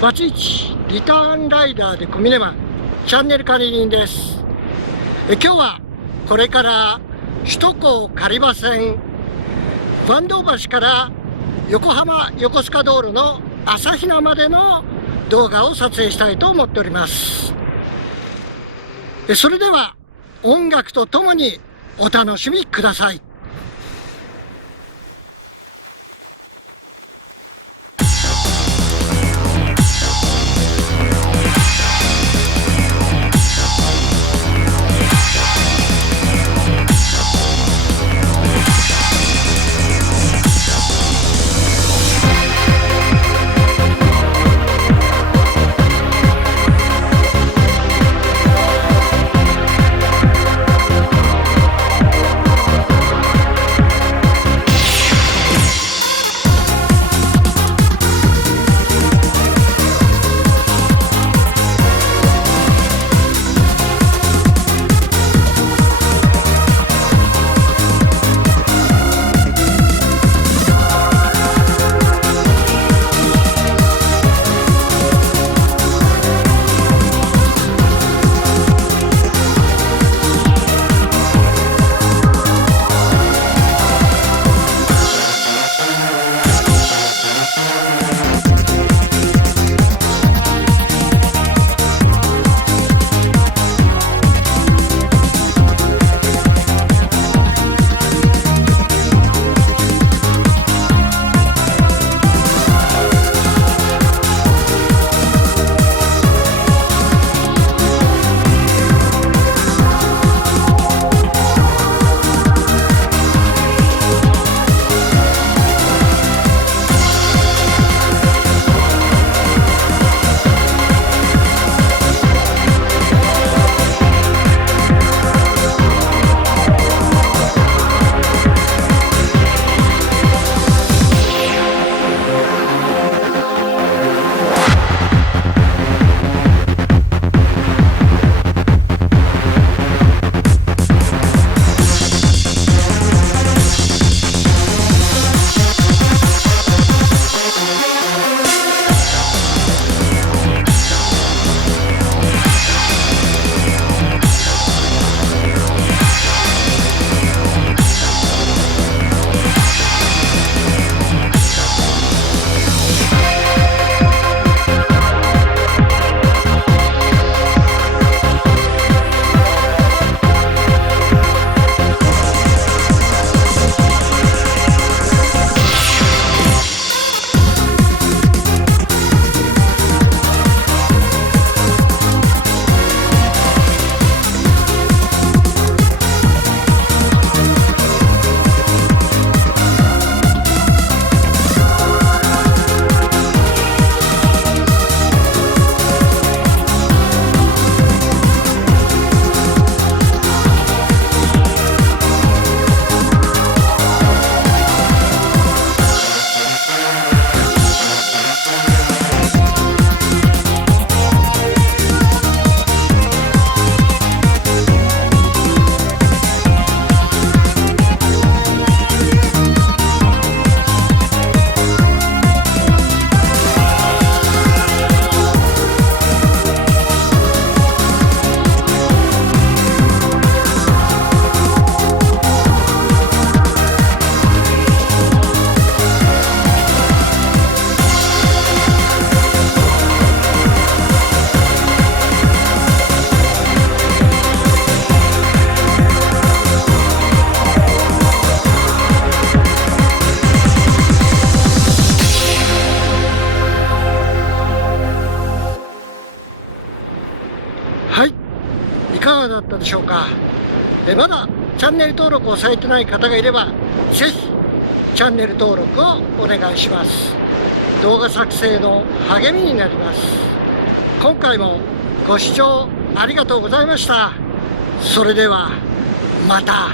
バツイチリターンライダーでコミネマンチャンネル管理人です。今日はこれから首都高狩場線坂東橋から横浜横須賀道路の朝比奈までの動画を撮影したいと思っております。それでは音楽とともにお楽しみください。はい、いかがだったでしょうか。まだチャンネル登録をされてない方がいれば、ぜひチャンネル登録をお願いします。動画作成の励みになります。今回もご視聴ありがとうございました。それではまた。